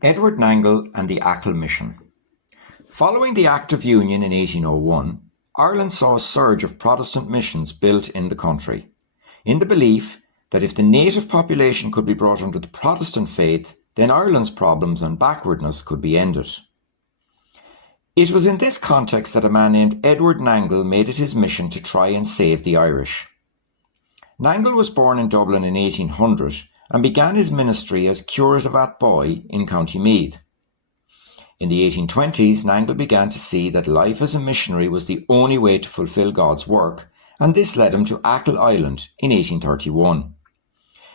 Edward Nangle and the Achill Mission. Following the Act of Union in 1801, Ireland saw a surge of Protestant missions built in the country, in the belief that if the native population could be brought under the Protestant faith, then Ireland's problems and backwardness could be ended. It was in this context that a man named Edward Nangle made it his mission to try and save the Irish. Nangle was born in Dublin in 1800 and began his ministry as curate of Athboy in County Meath. In the 1820s, Nangle began to see that life as a missionary was the only way to fulfil God's work, and this led him to Achill Island in 1831.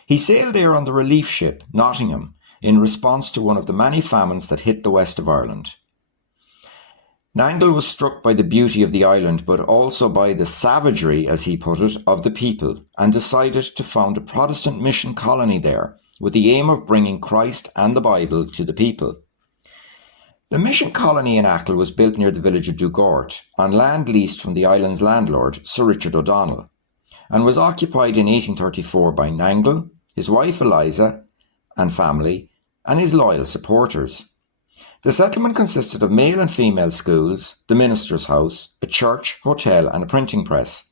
He sailed there on the relief ship Nottingham in response to one of the many famines that hit the west of Ireland. Nangle was struck by the beauty of the island, but also by the savagery, as he put it, of the people, and decided to found a Protestant mission colony there, with the aim of bringing Christ and the Bible to the people. The mission colony in Achill was built near the village of Dugort, on land leased from the island's landlord, Sir Richard O'Donnell, and was occupied in 1834 by Nangle, his wife Eliza and family, and his loyal supporters. The settlement consisted of male and female schools, the minister's house, a church, hotel and a printing press.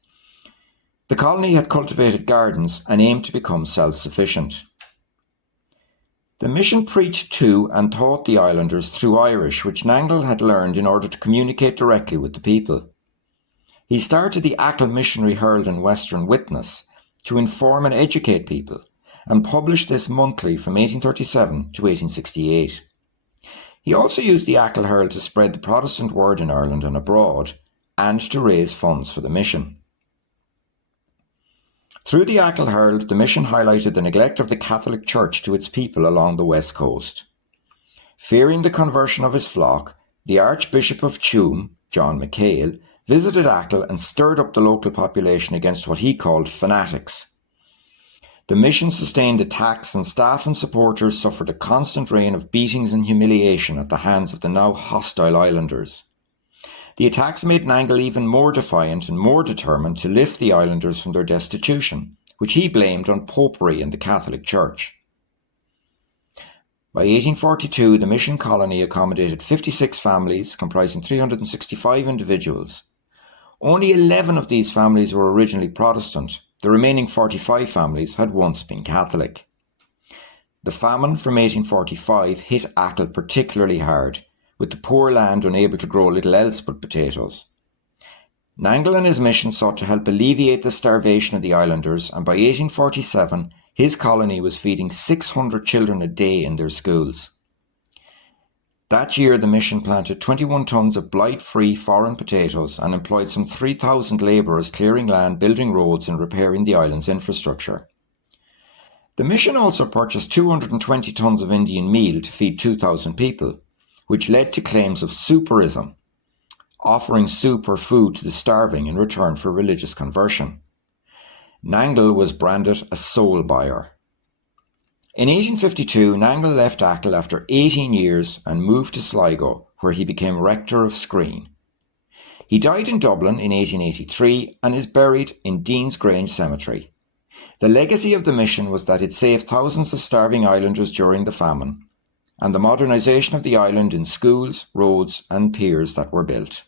The colony had cultivated gardens and aimed to become self-sufficient. The mission preached to and taught the islanders through Irish, which Nangle had learned in order to communicate directly with the people. He started the Achill Missionary Herald and Western Witness to inform and educate people, and published this monthly from 1837 to 1868. He also used the Achill Herald to spread the Protestant word in Ireland and abroad, and to raise funds for the mission. Through the Achill Herald, the mission highlighted the neglect of the Catholic Church to its people along the west coast. Fearing the conversion of his flock, the Archbishop of Tuam, John McHale, visited Achill and stirred up the local population against what he called fanatics. The mission sustained attacks, and staff and supporters suffered a constant rain of beatings and humiliation at the hands of the now hostile islanders. The attacks made Nangle even more defiant and more determined to lift the islanders from their destitution, which he blamed on popery and the Catholic Church. By 1842, the mission colony accommodated 56 families comprising 365 individuals. Only 11 of these families were originally Protestant. The remaining 45 families had once been Catholic. The famine from 1845 hit Achill particularly hard, with the poor land unable to grow little else but potatoes. Nangle and his mission sought to help alleviate the starvation of the islanders, and by 1847 his colony was feeding 600 children a day in their schools. That year the mission planted 21 tons of blight-free foreign potatoes and employed some 3,000 labourers clearing land, building roads and repairing the island's infrastructure. The mission also purchased 220 tons of Indian meal to feed 2,000 people, which led to claims of souperism, offering soup or food to the starving in return for religious conversion. Nangle was branded a soul buyer. In 1852, Nangle left Achill after 18 years and moved to Sligo, where he became rector of Skryne. He died in Dublin in 1883 and is buried in Dean's Grange Cemetery. The legacy of the mission was that it saved thousands of starving islanders during the famine, and the modernisation of the island in schools, roads and piers that were built.